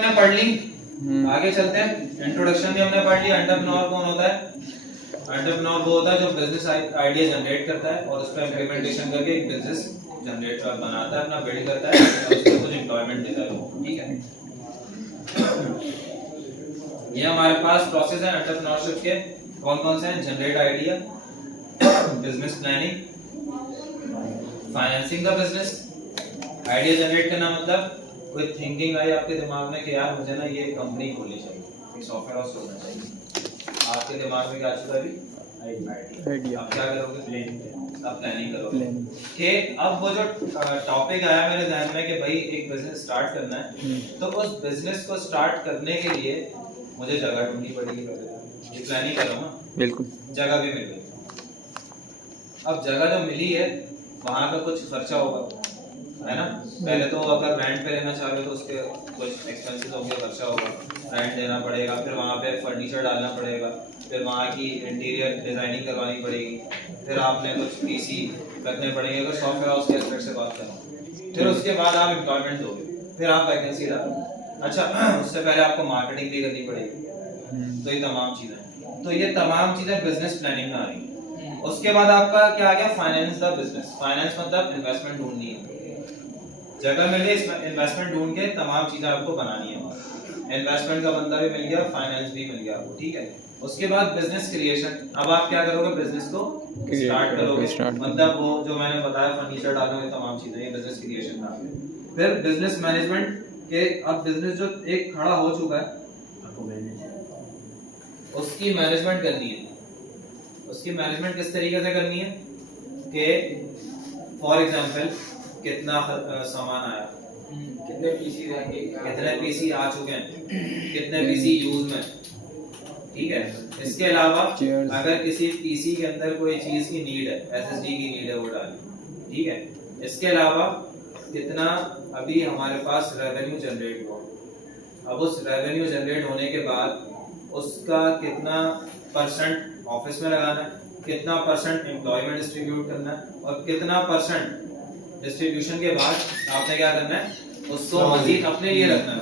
हमने पढ़ ली। आगे चलते हैं। इंट्रोडक्शन भी हमने पढ़ लिया। एंटरप्रेन्योर कौन होता है? एंटरप्रेन्योर वो होता है जो बिजनेस आइडिया जनरेट करता है और उसका इम्प्लीमेंटेशन करके एक बिजनेस जनरेट बनाता है, अपना बिल्ड करता है और उसको कुछ एम्प्लॉयमेंट देता है। ठीक है, ये हमारे पास प्रोसेस है एंटरप्रेन्योरशिप के। कौन कौन से हैं? Generate idea, business planning, financing का बिजनेस। आइडिया जनरेट करना मतलब कोई थिंकिंग आई आपके दिमाग में कि यार मुझे ना ये कंपनी खोलनी चाहिए, एक सॉफ्टवेयर हाउस खोलना चाहिए। आपके दिमाग में क्या चल रहा है अभी? आइडिया। आप क्या करोगे? प्लानिंग। आप प्लानिंग करोगे कि अब वो जो टॉपिक आया मेरे ध्यान में कि भाई एक बिजनेस स्टार्ट करना है, तो उस बिजनेस को स्टार्ट करने के लिए मुझे जगह ढूंढनी पड़ेगी। पहले ये प्लानिंग कर रहा हूँ ना, बिल्कुल। जगह भी मिल गई। अब जगह जो मिली है वहाँ का कुछ खर्चा होगा, है ना? पहले तो अगर रेंट पे लेना चाह रहे हो तो उसके कुछ एक्सपेंसेस होंगे, खर्चा होगा, रेंट देना पड़ेगा, फिर वहाँ पे फर्नीचर डालना पड़ेगा, फिर वहाँ की इंटीरियर डिजाइनिंग करवानी पड़ेगी, फिर आपने कुछ पीसी रखने पड़ेंगे अगर सॉफ्टवेयर हाउस के एस्पेक्ट से बात करें। फिर उसके बाद आप एम्प्लॉयमेंट दोगे, फिर आप वैकेंसी डालोगे। अच्छा, उससे पहले आपको मार्केटिंग भी करनी पड़ेगी। तो ये तमाम चीजें, तो ये तमाम चीजें बिजनेस प्लानिंग में आ रही। उसके बाद आपका क्या आ गया? Finance the business. फाइनेंस मतलब इन्वेस्टमेंट ढूंढनी है, जगह मिल गई, इन्वेस्टमेंट ढूंढ के तमाम चीजें आपको बनानी है। इन्वेस्टमेंट का बंदा भी मिल गया, फाइनेंस भी मिल गया आपको। ठीक है, उसके बाद बिजनेस क्रिएशन। अब आप क्या करोगे? बिजनेस को स्टार्ट करोगे, मतलब वो जो मैंने बताया फर्नीचर डालोगे, तमाम चीजें, ये बिजनेस क्रिएशन का। फिर बिजनेस मैनेजमेंट के, अब बिजनेस जो एक खड़ा हो चुका है आपको मैनेज, उसकी मैनेजमेंट करनी है। उसकी मैनेजमेंट किस तरीके से करनी है कि फॉर एग्जांपल कितना सामान आया, कितने पीसी आ चुके हैं, कितने पीसी यूज में। ठीक है, इसके अलावा अगर किसी पीसी के अंदर कोई चीज की नीड है, एसएसडी की नीड है, वो डाली। ठीक है, इसके अलावा कितना अभी हमारे पास रेवेन्यू जनरेट हुआ। अब उस रेवेन्यू जनरेट होने के बाद उसका कितना परसेंट ऑफिस में लगाना है, कितना परसेंट एम्प्लॉय में डिस्ट्रीब्यूट करना है, और कितना परसेंट डिस्ट्रीब्यूशन के बाद आपने क्या करना है? उसको मजीद अपने लिए रखना है।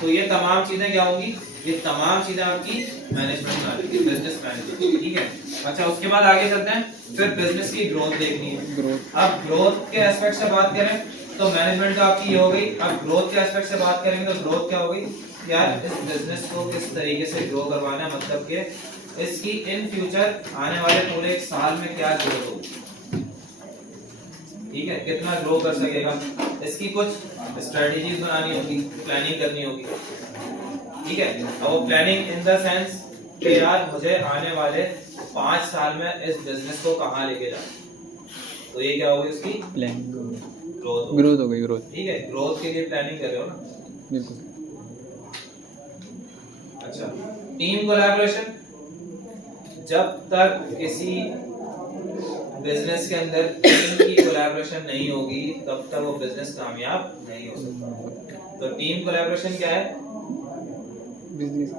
तो ये तमाम चीजें क्या होंगी? ये तमाम चीजें आपकी मैनेजमेंट में आ जाएगी, बिजनेस मैनेजमेंट। ठीक है, अच्छा उसके बाद आगे चलते हैं। फिर बिजनेस की ग्रोथ देखनी है। अब ग्रोथ के एस्पेक्ट से बात करें तो मैनेजमेंट तो आपकी ये हो गई। अब ग्रोथ के एस्पेक्ट से बात करेंगे तो ग्रोथ क्या हो गई? यार इस बिजनेस को किस तरीके से ग्रो करवाना है, मतलब कि इसकी इन फ्यूचर आने वाले पूरे एक साल में क्या ग्रोथ होगी। ठीक है, कितना ग्रो कर सकेगा, इसकी कुछ स्ट्रेटजीज बनानी होगी, प्लानिंग करनी होगी। ठीक है, अब वो प्लानिंग इन द सेंस कि यार मुझे आने वाले 5 साल में इस बिजनेस को कहां लेके जाना। तो ये क्या होगी? उसकी प्लानिंग, ग्रोथ हो गई। ग्रोथ, ठीक है, ग्रोथ के लिए प्लानिंग कर रहे हो ना, बिल्कुल। अच्छा, टीम कोलैबोरेशन। जब तक किसी बिजनेस के अंदर टीम की कोलैबोरेशन नहीं होगी तब तक वो बिजनेस कामयाब नहीं हो सकता। तो टीम कोलैबोरेशन क्या है? बिजनेस